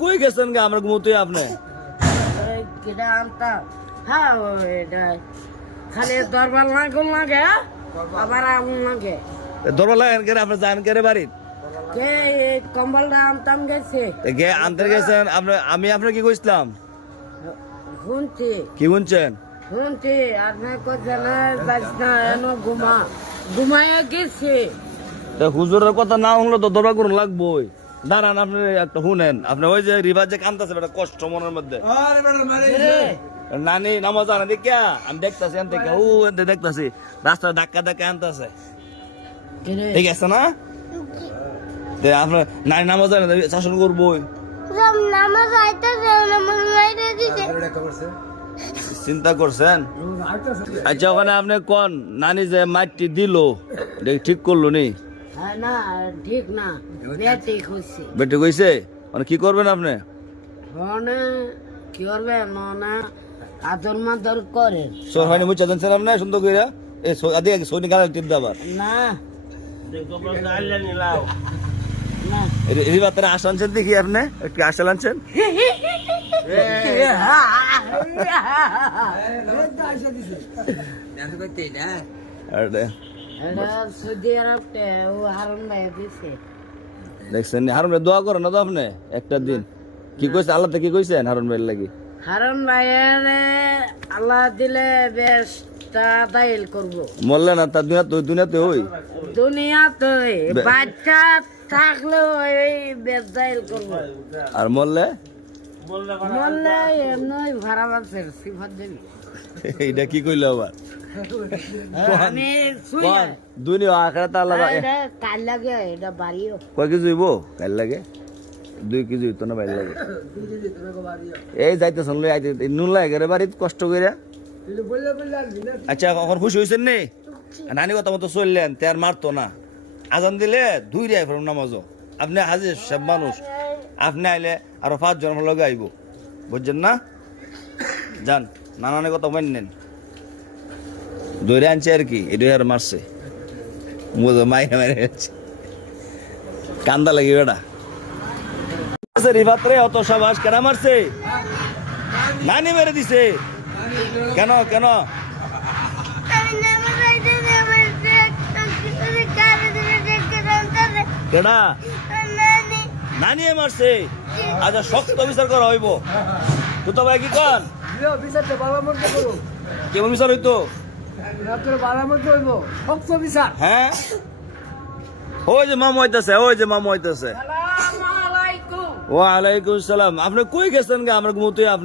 কই গেছেন গা? আমরা ঘুমোতে আপনি। কিটা আনতাম হ্যাঁ ওইটা খালি দরবার লাগুন লাগে আবার আগুন লাগে। ধরবা লাগেন কেন আপনি কেন বাড়ির? কে এই কম্বলটা আনতাম গেছে। গে আনতে গেছেন আপনি আমি আপনার কি কইছিলাম? শুনছি। কি শুনছেন? শুনছি আপনি ঘুমা। ঘুমায় গেছে। তা হুজুরের কথা না শুনলে তো দরবার করুন লাগবোই। দাঁড়ান আপনি একটা শুনেন। আপনি ওই যে রিভার যে কান্দাছে একটা কষ্ট মনের মধ্যে। নানি নামাজ আনা দেখিয়া আমি দেখতাছি আনতে ও এনতে দেখতাছি রাস্তা ধাক্কা ধাক্কা আনতাছে। ঠিক আছে না? আপনার নানি নামাজ আনা শাসন করবোই। নামাজ আইতেছে নামাজ মাইরে দিছে। চিন্তা করছেন? আচ্ছা ওখানে আপনি কোন? নানি যে মাটি দিল ঠিক করল নি? না ঠিক না। বেটি খুশি বেটে কইছে মানে কি করবেন আপনি? মনে কি করবে মনে আদর মাদর করে সোর হয়নি মুচা জানছেন আপনি সুন্দর কইরা। এ আদি সৈনি গালে টিপ দাবার না। না। রিবাতের আশ আনছেন দেখি আপনি কি আশা আনছেন। আরে, এটা দেখছেন হারুন ভাই দোয়া করেন না তো আপনি? একটা দিন। কি কইছে? আল্লাহ কি কইছেন হারুন ভাইয়ের লাগি? হারুন ভাইয়ের আল্লাহ দিলে বেশ তা দাইল করব। মরলে না দুনিয়া তো দুনিয়াতে হই দুনিয়াতে বাচ্চা থাকলেও এই বেশ দাইল করব। আর মরলে? বললে এমনি ভাড়া বাসের সিফাত দেবি। এইটা কি কইলো আবার? আমি শুই দুনিয়া আখরাত আল্লাহ বা- কাল লাগে। এটা বাড়িও কয় কেজি হইব? কাল লাগে? দুই কেজি হইতো না বাইর লাগে? এই যাইতেছেন লই আইতে নুন লাগে রে বাড়িতে কষ্ট কইরা। আচ্ছা এখন খুশি হয়েছেন নি? নানি কথা মতো চললেন তে আর মারতো না। আজান দিলে দুই রে নামাজও। আপনি হাজির সব মানুষ। আপনি আইলে আরও পাঁচজন আমার লগে আইব। বুঝছেন না? যান, নানানি কথা মানেন দৌড়ে আনছে আর কি এটাই আর মারছে। বুঝো মাইনে মাইনে কান্দা লাগি বেটা রিভাত্রে অত সাবাস কেন মারছে? নানি মেরে দিছে। কেন কেন? কেডা? নানি নানি মারছে। আচ্ছা শক্ত বিচার করা হইব। তো তো ভাই কি কন? কেমন বিচার হইতো? হ্যাঁ? ওই যে মামু হইতাছে ওই যে মামু হইতাছে ওয়ালাইকুম সালাম। আপনি কই গেছেন গা? আমরা ঘুমোতে আপনি